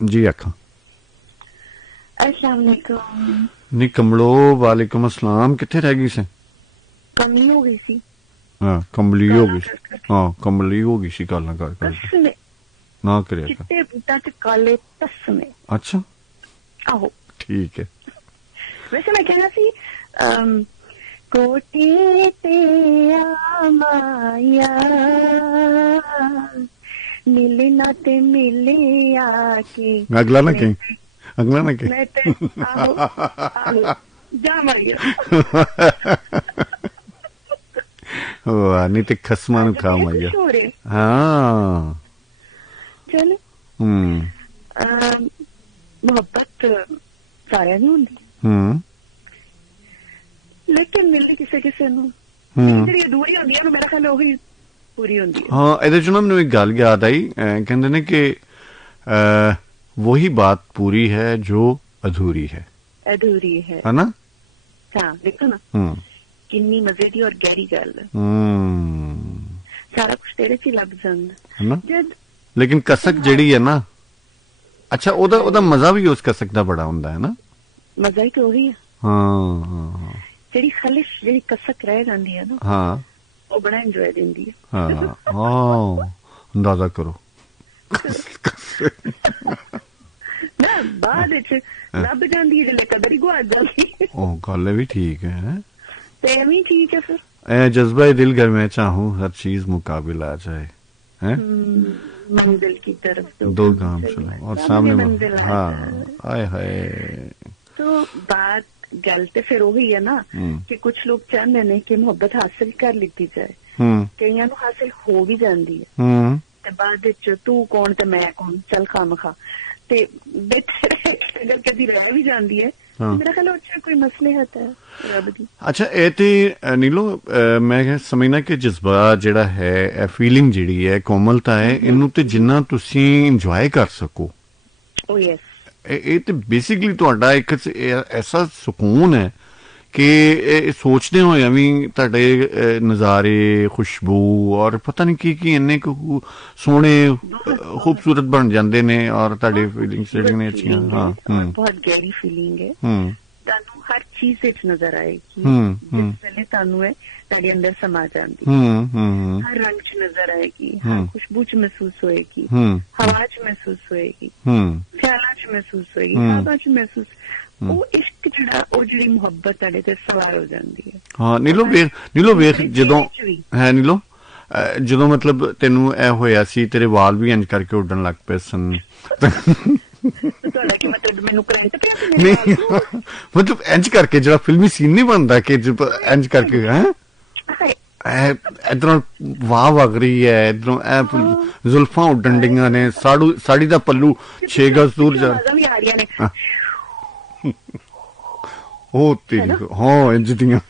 जी आखा अस्सलाम वालेकुम। नी कमलो वालेकुम अस्सलाम। किथे रह गई से? कमी हो गई सी। हाँ कमली हो गालां गई कर सी। करके हाँ कमली हो गई सी गालां कर करके तस्मे ना करिया कर। चिट्टे बूटा ते काले तस्मे। अच्छा आहो ठीक है। वैसे मैं कहना सी कोटी ते आमाया मिले ना ते मिले आके अगला ना कहीं अगला ना कहीं मैं ते आहो आहो जा मारिया वाह नहीं ते खसमा नु खा माइया। हाँ चलो मोहब्बत सारे नहीं होंगी लेकिन मिलने किसे किसे ਜਿਹੜੀ ਅਧੂਰੀ ਹੁੰਦੀ ਹੈ ਮੇਰਾ ਖਿਆਲ ਉਹੀ पूरी होती है। हाँ ਇਹਦੇ ਚੋਂ ਨਾ ਮੈਨੂੰ ਇੱਕ ਗੱਲ याद आई कहते ने कि वही बात पूरी है जो अधूरी है ना। हाँ देखो ना किन्नी मजे दी और गहरी गल सारा कुछ तेरे च लग जांदा जद लेकिन कसक जेड़ी है ना अच्छा ओदा मजा भी उस कसक दा बड़ा हुंदा है ना। मजा ही तो वही है। हाँ जेड़ी खालिश जेड़ी कसक रह जांदी है ना हाँ वो बड़ा एंजॉय देंदी है। हाँ हाँ अंदाजा करो ना बाद विच लब जांदी है जेल्ले कदर ही गुआच जांदी ओ गल भी ठीक है ते भी ठीक है फिर ए जज्बा दिल घर में चाहूं हर चीज मुकाबिल आ जाए हैं मंजिल की तरफ दो गाम चलो और सामने हाँ आए हाय। तो बात गल ते फिर वही है ना कि कुछ लोग चाहते ने कि मोहब्बत हासिल कर लीती जाए कईयां नूं हासिल हो भी जाती है ते बाद विच तू कौन ते मैं कौन चल खाम खा ते अगर कभी रह भी जाती है मेरा ख्याल कोई मसलहत है रब दी। अच्छा ए ते नीलो मैं समझना कि जज्बा जेड़ा है फीलिंग जेड़ी है कोमलता है इनू ते जिन्ना तुसी इंजॉय कर सको ओ यस ਇਹ ਤੇ ਬੇਸਿਕਲੀ ਤੁਹਾਡਾ ਇੱਕ ਐਸਾ ਸਕੂਨ ਹੈ ਕਿ ਇਹ ਸੋਚਦੇ ਹੋਏ ਵੀ ਤੁਹਾਡੇ ਨਜ਼ਾਰੇ ਖੁਸ਼ਬੂ ਔਰ ਪਤਾ ਨਹੀਂ ਕੀ ਇੰਨੇ ਕੁ ਸੋਹਣੇ ਖੂਬਸੂਰਤ ਬਣ ਜਾਂਦੇ ਨੇ ਔਰ ਤੁਹਾਡੇ ਫੀਲਿੰਗਸ ਜਿਹੜੀਆਂ ਨੇ ਅੱਛੀਆਂ। ਹਾਂ ਬਹੁਤ ਗਹਿਰੀ ਫੀਲਿੰਗ ਹੈ ਤੁਹਾਨੂੰ ਹਰ ਚੀਜ਼ ਵਿੱਚ ਨਜ਼ਰ ਆਏਗੀ ਜਿਸ ਵੇਲੇ ਤੁਹਾਨੂੰ ਹੈ ਤੁਹਾਡੇ ਅੰਦਰ ਸਮਾ ਜਾਂਦੀ ਹਰ ਰੰਗ ਚ ਨਜ਼ਰ ਆਏਗੀ ਹਰ ਖੁਸ਼ਬੂ ਚ ਮਹਿਸੂਸ ਹੋਏਗੀ ਹਵਾ ਚ ਮਹਿਸੂਸ ਹੋਏਗੀ ਖਿਆਲਾਂ ਚ ਮਹਿਸੂਸ ਹੋਏਗੀ ਖਾਬਾਂ ਚ ਮਹਿਸੂਸ ਉਹ ਇਸ਼ਕ ਜਿਹੜਾ ਉਹ ਜਿਹੜੀ ਮੁਹੱਬਤ ਤੁਹਾਡੇ ਤੇ ਸਵਾਰ ਹੋ ਜਾਂਦੀ ਹੈ। ਹਾਂ ਨੀਲੋ ਵੇਖ ਜਦੋਂ ਹੈ ਨੀਲੋ ਜਦੋਂ ਮਤਲਬ ਤੈਨੂੰ ਇਹ ਹੋਇਆ ਸੀ ਤੇਰੇ ਵਾਲ ਵੀ ਇੰਜ ਕਰਕੇ ਉੱਡਣ ਲੱਗ ਪਏ ਸਨ ਨਹੀਂ ਮਤਲਬ ਇੰਜ ਕਰਕੇ ਜਿਹੜਾ ਫਿਲਮੀ ਸੀਨ ਨਹੀਂ ਬਣਦਾ ਕਿ ਇੰਜ ਕਰਕੇ ਹੈ ਇਧਰੋਂ ਵਾਹ ਵਗ ਰਹੀ ਹੈ ਇਧਰੋਂ ਇਹ ਜ਼ੁਲਫਾਂ ਉੱਡਣ ਡੀਆਂ ਨੇ ਸਾੜੀ ਦਾ ਪੱਲੂ 6 ਗਜ਼ ਦੂਰ ਜਾ ਉਹ ਤੇਰੀ ਹਾਂ ਇੰਜ ਦੀਆਂ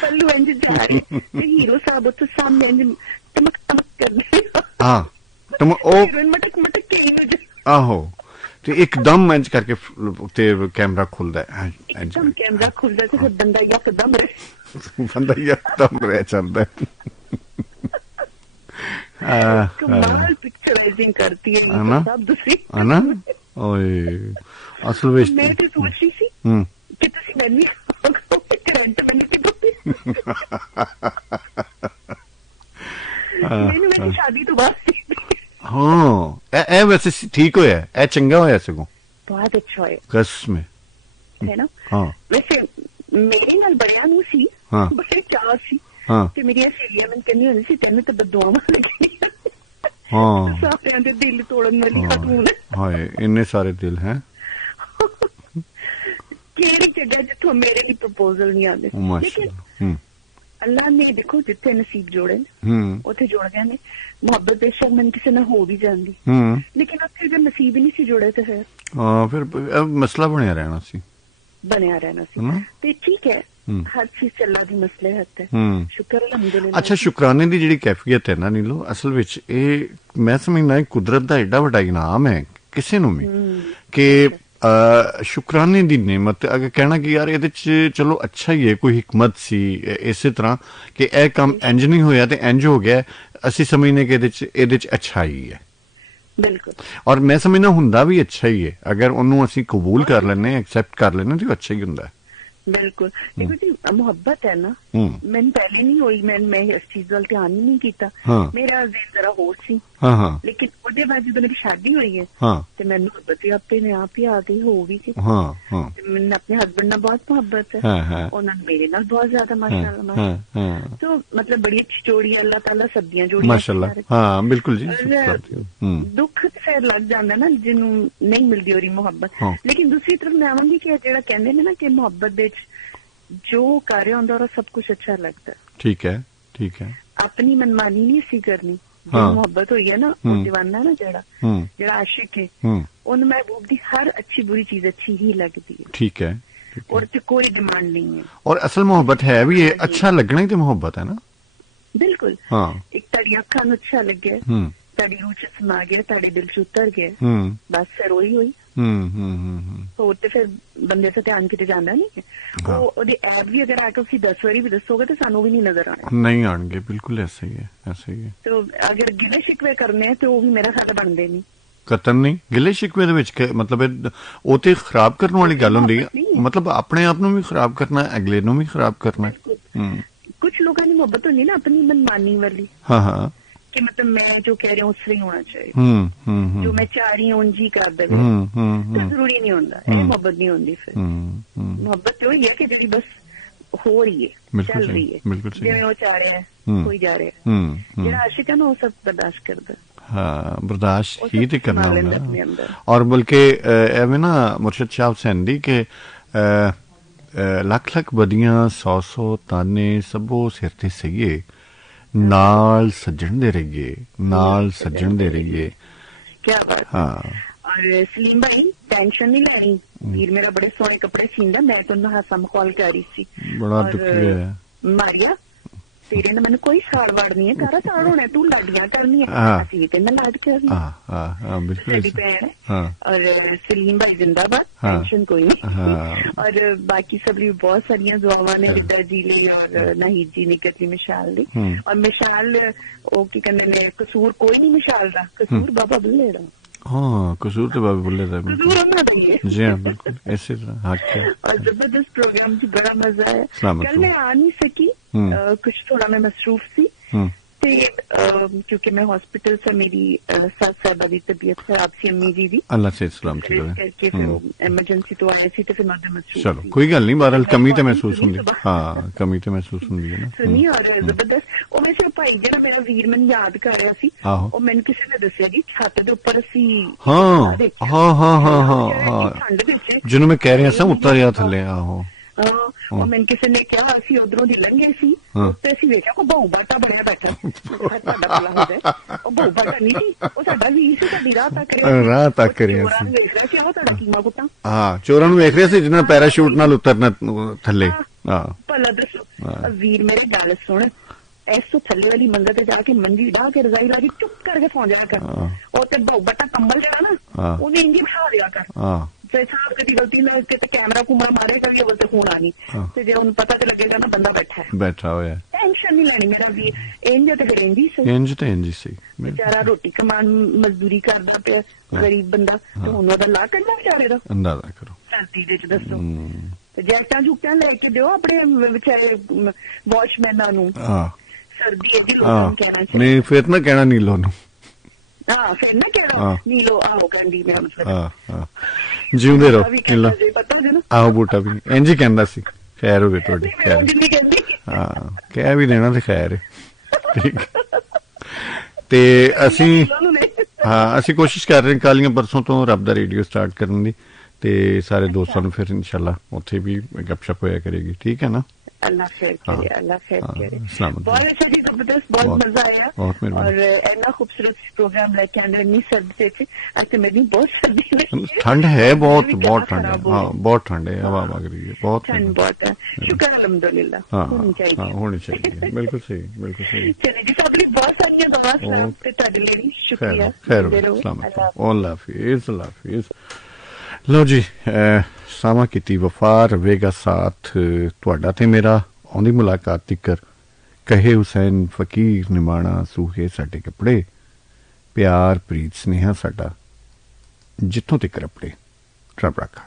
ਪੱਲੂ ਇੰਜ ਜਾ ਰਹੀ ਤੇ ਹੀਰੋ ਸਾਹਿਬ ਉੱਥੇ ਸਾਹਮਣੇ ਇੰਜ ਟਮਕ ਟਮਕ ਕਰਦੇ ਹਾਂ ਮਟਕ ਮਟਕ ਕੇ ਆਹੋ ਤੇ ਇੱਕਦਮ ਇੰਜ ਕਰਕੇ ਤੇ ਕੈਮਰਾ ਖੁੱਲਦਾ ਹੈ ਇੱਕਦਮ ਕੈਮਰਾ ਖੁੱਲਦਾ ਤੇ ਬੰਦਾ ਇੱਕਦਮ ਰਹਿ ਜਾਂਦਾ ਕਮਾਲ ਪਿਕਚਰਾਈਜ਼ਿੰਗ ਕਰਤੀ ਹੈ ਨਾ ਸਭ ਦੂਸਰੀ ਹੈ ਨਾ ਓਏ ਅਸਲ ਵਿੱਚ ਮੈਂ ਤਾਂ ਸੋਚ ਰਹੀ ਸੀ ਕਿ ਤੁਸੀਂ ਬੰਨੀ ਮੈਨੂੰ ਸ਼ਾਦੀ ਤੋਂ ਬਾਅਦ हाँ ए वैसे ठीक होया ए चंगा होया सगों बहुत अच्छा होया कसम है ना। हाँ वैसे मेरे नाल बयान नहीं सी बड़े चार सी कि मेरी सहेलियां मैंने कहनी होनी सी तेन तो बददुआवां लगी हाँ सारे दे दिल तोड़न वाली खातून हाय इन्ने सारे दिल हैं केड़ी जगह जिथों मेरे दी प्रपोजल नहीं आंदे लेकिन अल्लाह ने देखो जिथे नसीब जोड़े उथे जोड़ गए ने मुहब्बत बेशक मन किसी ना हो भी जाती लेकिन उत्थे जब नसीब नहीं सी जोड़े तो फिर मसला बनया रहना सी ते ठीक है हर चीज च अल्लाह दी मसलहत है शुक्र अल्हम्दुलिल्लाह। अच्छा शुक्राने दी जिहड़ी कैफियत है ना नीलो असल विच ए मैं समझना कुदरत दा एडा वड्डा इनाम है किसी नूं भी कि शुकराने दी नेमत अगर कहना कि यार ਇਹਦੇ ਚ ਚਲੋ ਅੱਛਾ ਹੀ ਹੈ ਕੋਈ ਹਕਮਤ ਸੀ ਇਸੇ ਤਰ੍ਹਾਂ ਕਿ ਇਹ ਕੰਮ ਇੰਜ ਨਹੀਂ ਹੋਇਆ ਤੇ ਇੰਜ ਹੋ ਗਿਆ ਅਸੀਂ ਸਮਝਨੇ ਕਿ ਇਹਦੇ ਚ ਅੱਛਾਈ ਹੈ ਬਿਲਕੁਲ। ਔਰ ਮੈਂ ਸਮਝਦਾ ਹੁੰਦਾ ਵੀ ਅੱਛਾ ਹੀ ਹੈ, ਅਗਰ ਉਹਨੂੰ ਅਸੀਂ ਕਬੂਲ ਕਰ ਲੈਂਦੇ, ਐਕਸੈਪਟ ਕਰ ਲੈਂਦੇ ਤੇ ਅੱਛਾ ਹੀ ਹੁੰਦਾ ਹੈ। ਬਿਲਕੁਲ। ਦੇਖੋ ਜੀ, ਮੁਹੱਬਤ ਹੈ ਨਾ, ਮੈਨੂੰ ਪਹਿਲੇ ਨਹੀਂ ਹੋਈ, ਮੈਂ ਇਸ ਚੀਜ਼ ਵੱਲ ਧਿਆਨ ਹੀ ਨਹੀਂ ਕੀਤਾ, ਮੇਰਾ ਜ਼ਿਹਨ ਜ਼ਰਾ ਹੋਰ ਸੀ। ਲੇਕਿਨ ਉਹਦੇ ਬਾਅਦ ਜਦੋਂ ਮੇਰੀ ਸ਼ਾਦੀ ਹੋਈ ਹੈ ਤੇ ਮੈਨੂੰ ਮੁਹੱਬਤ ਆਪਣੇ ਆਪ ਹੀ ਆ ਗਈ, ਹੋ ਵੀ ਗਈ। ਮੈਨੂੰ ਆਪਣੇ ਹਸਬੈਂਡ ਨਾਲ ਬਹੁਤ ਮੁਹੱਬਤ ਹੈ, ਉਹਨਾਂ ਨੂੰ ਮੇਰੇ ਨਾਲ ਬਹੁਤ ਜ਼ਿਆਦਾ, ਮਾਸ਼ਾਅੱਲਾ। तो मतलब बड़ी अच्छी जोड़ी है, अल्लाह ताला सब्दियां जोड़ी माशाअल्लाह। हाँ बिल्कुल जी। दुख फिर लग जाता ना जिन्हों नहीं मिलती हो रही मोहब्बत। लेकिन दूसरी तरफ मैं आवांगी कि जेड़ा कहंदे ने ना कि मोहब्बत दे जो कार्य होंदा और सब कुछ अच्छा लगता है। ठीक है, ठीक है। अपनी मनमानी नहीं सी करनी। जो मोहब्बत हुई है ना, वो दीवाना ना जेड़ा आशिक है, उन महबूब दी हर अच्छी बुरी चीज अच्छी ही लगती है। ठीक है। और कोई डिमांड नहीं है। और असल मोहब्बत है भी ये अच्छा लगना ही तो मोहब्बत है ना। बिल्कुल। एक तड़ी अखा नूं अच्छा लगे, तड़ी रूह च समा गया, तड़े दिल च उतर गया, बस फिर वही हुई। होर ते फिर बंदे से ध्यान किते जांदा नहीं। वो ओदे ऐप भी अगर आके उसी 10 बारी भी दसोगे तो सानू भी नहीं नजर आने। नहीं आएंगे, बिल्कुल ऐसे ही है, ऐसे ही है। तो अगर गिले शिकवे करने हैं तो वो भी मेरा साथ बनदे नहीं। कतन नहीं, गिले शिकवे दे विच मतलब ਉਹ ਤੇ ਖਰਾਬ ਕਰਨ ਵਾਲੀ ਗੱਲ ਹੁੰਦੀ ਹੈ, मतलब ਆਪਣੇ ਆਪ ਨੂੰ ਵੀ ਖਰਾਬ ਕਰਨਾ, ਅਗਲੇ ਨੂੰ ਵੀ ਖਰਾਬ ਕਰਨਾ। कुछ लोगों की मोहब्बत होती है ना अपनी मनमानी वाली। हाँ हाँ। कि मतलब मैं जो कह रही हूँ उससे ही होना चाहिए, जो मैं चाह रही हूँ उनजी कर दे, तो जरूरी नहीं होता, मोहब्बत नहीं होती। फिर मोहब्बत तो ही है कि जैसे बस हो रही है, चल रही है, जिन्हें वो चाह रहा है कोई जा रहा है, जो आशिक है ना वो सब बर्दाश्त करता है। हाँ, बर्दाश्त ही तो करना होगा। और बल्कि एवं ना मुर्शद शाह हुसैन दी के लख लख बदियां 100 ताने सबो सिर ते सहीए, नाल सज्जन दे रहिए, नाल सज्जन दे रहिए। क्या बात। हाँ। और सलीम भाई टेंशन नहीं ले रही, वीर मेरा बड़े सोहने कपड़े सींदा, मैं तो ना हासा मखौल कर रही थी। बड़ा दुखी है मारिया तेरे ने मैंने कोई साड़ वाड़ नहीं है, कारा साड़ होना है, तू लाडियां करनी है, असि भी तेरे लाड करनी है। हां बिल्कुल तेरी बहन है। और सलीम भाई जिंदाबाद, टेंशन कोई नहीं। और बाकी सब भी बहुत सारियां दुआवां ने जिद्दा जी ले और नाहिद जी ने कतली मिशाल दी। और मिशाल ओ की करने ने कसूर कोई नहीं मिशाल दा, कसूर बाबा बुल्ले दा। हाँ, कसूर तो बाबा बुल्ले दा। जी हाँ बिल्कुल ऐसे हक है। और जबरदस्त प्रोग्राम थी, बड़ा मजा आया। कल मैं आ नहीं सकी, कुछ थोड़ा मैं मसरूफ थी, क्योंकि मैं हॉस्पिटल से मेरी सास साहबा की तबीयत खराब थी, अम्मी जी दी, अल्लाह से सलामत करके फिर इमरजेंसी तो आई थी, तो फिर मैं मसरूफ। चलो कोई गल नहीं, बहरहाल कमी तो महसूस होंदी। हाँ, कमी तो महसूस होंदी है ना। सुनी और जबरदस्त। और वैसे भाई जेड़ा मेरा वीर मैनूं याद कर रहा सी, और मैंने किसी ने दस्सिया जी छत दे उपर असी ठंड विच जिन्हों मैं कह रहा सा उतरिया थल्ले। आहो। और मैंने किसी ने कहा असी उधरों दी लंघे सी, उत्ते असी वेखिया कोई बहु बाटा बड़ा बैठा, साडा भला होंदा ओ बहु बाटा नहीं सी, ओ साडा वीर सी, साडी राह तक रिहा सी। वेख रहा सी, साडा कीमा पुत्ता। हां, चोरां नूं वेख रहा सी जिन्हां पैराशूट नाल उतरना थल्ले। हां, भला दसो वीर मेरा गल सुन, ऐसो थल्ले वाली मंजिल ते जाके मंजी ढा के रजाई ला के चुप करके सौ जाया कर, और ते बहु बाटा कंबल जेड़ा ना ओने इंज बिठा दिया कर। साहब कभी गलती ना उसके कैमरा कुमरा मारे करके बोलते फोन आ गई, तो जो उन पता तो लगेगा ना बंदा बैठा हुआ है। टेंशन नहीं लेनी मेरा भी, इंज तो इंजी सही बेचारा रोटी कमान मजदूरी करदा पे गरीब बंदा, तो उन्हों दा ला करना बेचारे दा अंदाजा करो। सर्दी दे दसो ते जैक्टां जुक्टां लेके दिओ अपने बेचारे वॉचमैनां नूं। सर्दी है जी, लोकां नूं कहना चाहिए नहीं, फिर ना कहना नीलो नूं। हां, फिर ना कहना नीलो आओ कंडी में मतलब जीवदे रहो नीलो। आओ बूटा भी इंज ही कहंदा सी, खैर हो गई तुहाडी, खैर। हां, कह भी देना ते खैर ठीक। ते असी हाँ असी कोशिश कर रहे कल परसों तो रब दा रेडियो स्टार्ट करने दी, ते सारे दोस्तों नूं फिर इंशाल्लाह उत्थे भी गपशप होया करेगी। ठीक है ना। अल्लाह खैर करे, अल्लाह खैर करे। बहुत अच्छा जी, जबरदस्त, बहुत मजा आया। और इतना खूबसूरत प्रोग्राम लेके आंदे, इतनी सर्दी से आज मेरी बहुत सर्दी, ठंड है, बहुत बहुत ठंड है। हाँ, बहुत ठंड है, हवा वग रही है, बहुत ठंड बहुत है। शुक्र अल्हम्दुलिल्लाह होनी चाहिए। बिल्कुल सही, बिल्कुल सही। चलिए जी, सबकी बहुत सारी दुआ ते तुहाडे लिए शुक्रिया। खैर, अल्लाह हाफिज़, अल्लाह हाफिज़। लो जी, सावा की वफा रवेगा साथ तुहाडा ते मेरा, आउंदी मुलाकात तिकर कहे हुसैन फकीर निमाणा सूहे साडे कपड़े, ਪਿਆਰ ਪ੍ਰੀਤ ਸਨੇਹਾ ਸਾਡਾ ਜਿੱਥੋਂ ਤੱਕ ਆਪਣੇ ਰੱਬ ਰੱਖਾ।